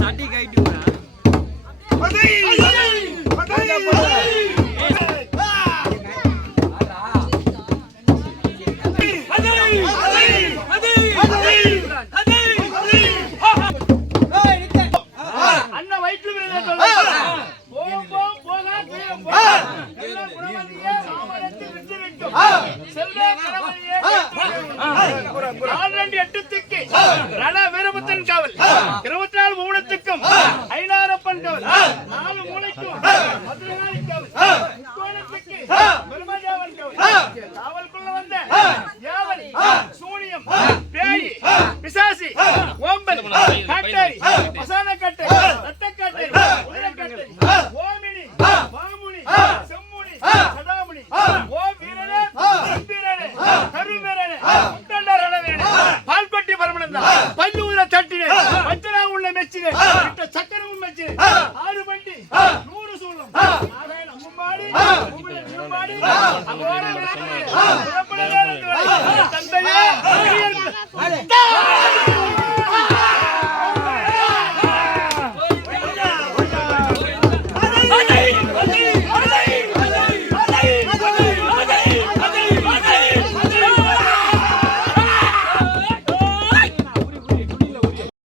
சட்டி கைட்டு அண்ணன் வயிற்று வீரபுத்தன் காவல் 24 மூலத்துக்கும் ஐநாரப்பன் காவல் 4 மூளைக்கும் மதுரகாளி காவல் கோணத்துக்கு பெருமாஜாவன் காவல் காவலுக்குள்ள வந்த யாவல் சூனியம் பேய் பிசாசி ஓம்பல் காட்டாரி மசான காட்டாரி ரத்த காட்டாரி உயிர காட்டாரி ஓமினி மாமுனி செம்முனி சதாமுனி ஓ வீரனே வீரனே கருவீரனே முட்டண்டார் அளவேனே பால்பட்டி பரமனந்தா பல்லூர தட்டினே பஞ்சனா உள்ள மெச்சினே கிட்ட சக்கரமும் மெச்சினே 6 பண்டி 100 சூலம் நாராயண அம்மாடி உங்களை நிம்மாடி அமோர விளக்கே புறப்படவே தந்தையே